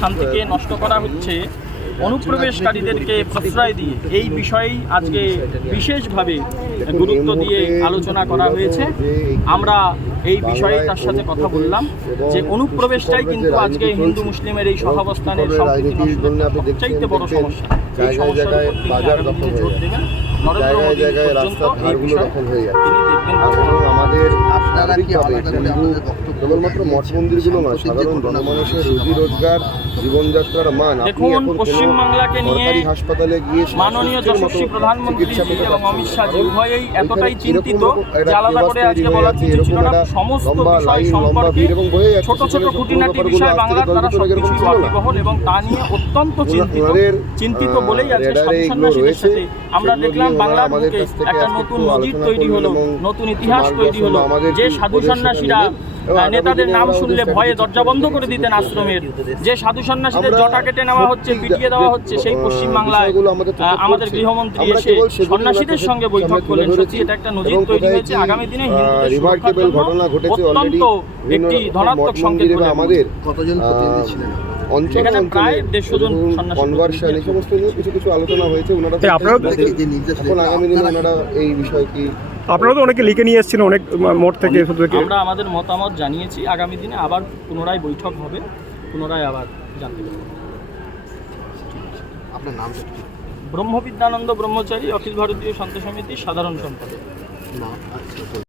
সম্প্রীতি শান্তিকে নষ্ট করা হচ্ছে অনুপ্রবেশকারীদেরকে প্রশ্রয় দিয়ে। এই বিষয়েই আজকে বিশেষভাবে গুরুত্ব দিয়ে আলোচনা করা হয়েছে। আমরা এই বিষয়ে তার সাথে কথা বললাম যে অনুপ্রবেশটাই কিন্তু আজকে হিন্দু মুসলিমের এই সহাবস্থানের সবচাইতে বড় সমস্যা। এই সমস্যার উপর জোর দেবেন জায়গায় জায়গায় রাস্তার এই ধারগুলো দখল হয়ে যাচ্ছে। আমাদের আপনারা কি আমাদের কেবলমাত্র মঠ মন্দিরগুলো নয় সাধারণ জনমানুষের রুজি রোজগার জীবনযাত্রার মান আপনি এখন পশ্চিমবাংলাকে নিয়ে হাসপাতালে গিয়ে মাননীয় যশস্বী প্রধানমন্ত্রী এবং অমিত শাহ উভয়েই এতটাই চিন্তিত যে আলাদা করে আজকে কিছু ছিল না সমস্ত বিষয় সম্পর্কে এবং ছোট ছোট খুঁটিনাটি বিষয় বাংলার তারা সবকিছু এবং তা নিয়ে অত্যন্ত চিন্তিত চিন্তিত বলেই আজকে সন্ন্যাসীদের রয়েছে। সাথে আমরা দেখলাম বাংলার বুকে একটা নতুন নজির তৈরি হলো নতুন ইতিহাস তৈরি হলো। যে সাধু সন্ন্যাসীরা নেতাদের নাম শুনলে ভয়ে দরজা বন্ধ করে দিতেন আশ্রমের। যে সাধু সন্ন্যাসীদের জটা কেটে নেওয়া হচ্ছে পিটিয়ে দেওয়া হচ্ছে সেই পশ্চিমবাংলায় আমাদের। গৃহমন্ত্রী এসে সন্ন্যাসীদের সঙ্গে বৈঠক করলেন। সত্যি এটা একটা নজির তৈরি হয়েছে আগামী দিনে হিন্দুদের ঘটনা ঘটেছে অত্যন্ত একটি ধনাত্মক সংকেত বলে আমাদের কতজন প্রতিনিধি ছিলেন? অঞ্চলে প্রায় দেড়শো জন কনভার্সন এই সমস্ত নিয়ে কিছু কিছু আলোচনা হয়েছে ওনারা তাই এখন আগামী দিনে ওনারা এই বিষয় কি আপনারা তো অনেকে লিখে নিয়ে এসেছেন অনেক মোট থেকে শুধু থেকে আমরা আমাদের মতামত জানিয়েছি আগামী দিনে আবার পুনরায় বৈঠক হবে পুনরায় আবার জানতে পারব। আপনার নাম ব্রহ্মবিদ্যানন্দ ব্রহ্মচারী অখিল ভারতীয় সন্ত সমিতির সাধারণ সম্পাদক। নাম আচ্ছা